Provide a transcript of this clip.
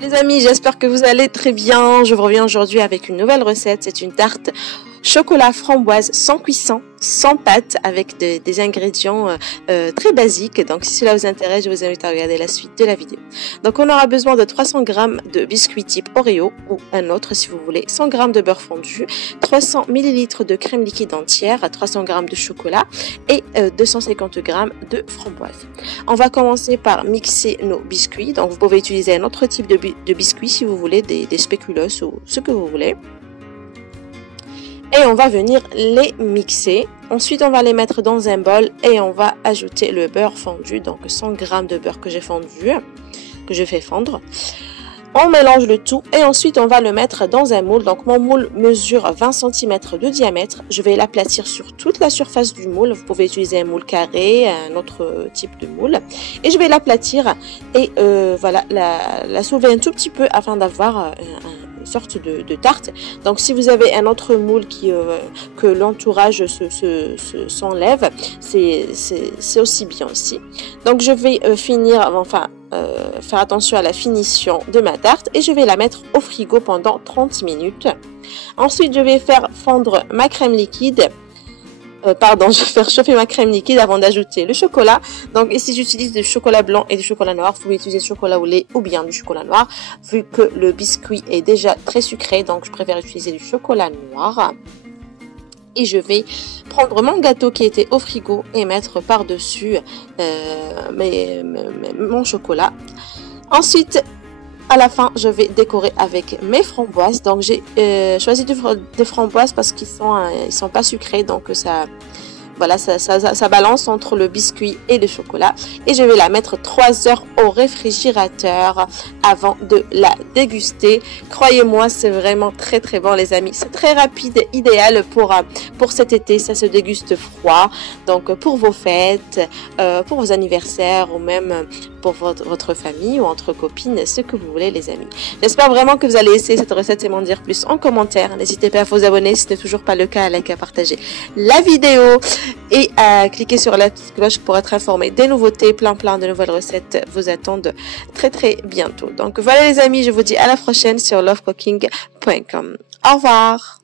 Les amis, j'espère que vous allez très bien. Je vous reviens aujourd'hui avec une nouvelle recette. C'est une tarte chocolat framboise sans cuisson, sans pâte, avec des ingrédients très basiques. Donc si cela vous intéresse, je vous invite à regarder la suite de la vidéo. Donc on aura besoin de 300 g de biscuits type Oreo ou un autre si vous voulez, 100 g de beurre fondu, 300 ml de crème liquide entière, 300 g de chocolat et 250 g de framboise. On va commencer par mixer nos biscuits. Donc vous pouvez utiliser un autre type de biscuits si vous voulez, des spéculoos ou ce que vous voulez. Et on va venir les mixer. Ensuite, on va les mettre dans un bol et on va ajouter le beurre fondu, donc 100 g de beurre que j'ai fondu, que je fais fondre. On mélange le tout et ensuite on va le mettre dans un moule. Donc mon moule mesure 20 cm de diamètre. Je vais l'aplatir sur toute la surface du moule. Vous pouvez utiliser un moule carré, un autre type de moule. Et je vais l'aplatir et voilà, la soulever un tout petit peu afin d'avoir une sorte de tarte. Donc si vous avez un autre moule que l'entourage s'enlève, c'est aussi bien aussi. Donc je vais faire attention à la finition de ma tarte et je vais la mettre au frigo pendant 30 minutes. Ensuite, je vais faire fondre ma crème liquide. Je vais faire chauffer ma crème liquide avant d'ajouter le chocolat. Donc ici, j'utilise du chocolat blanc et du chocolat noir. Vous pouvez utiliser du chocolat au lait ou bien du chocolat noir. Vu que le biscuit est déjà très sucré, donc je préfère utiliser du chocolat noir. Et je vais prendre mon gâteau qui était au frigo et mettre par-dessus mon chocolat. Ensuite, à la fin, je vais décorer avec mes framboises. Donc, j'ai choisi des framboises parce qu'ils sont pas sucrés. Donc, ça balance entre le biscuit et le chocolat. Et je vais la mettre 3 heures au réfrigérateur avant de la déguster. Croyez-moi, c'est vraiment très très bon les amis. C'est très rapide, idéal pour cet été. Ça se déguste froid. Donc pour vos fêtes, pour vos anniversaires ou même pour votre famille ou entre copines, ce que vous voulez les amis. J'espère vraiment que vous allez essayer cette recette et m'en dire plus en commentaire. N'hésitez pas à vous abonner si ce n'est toujours pas le cas, à liker, à partager la vidéo et à cliquer sur la petite cloche pour être informé des nouveautés. Plein de nouvelles recettes vous attendent très très bientôt. Donc voilà les amis, je vous dis à la prochaine sur lovecooking.com. Au revoir.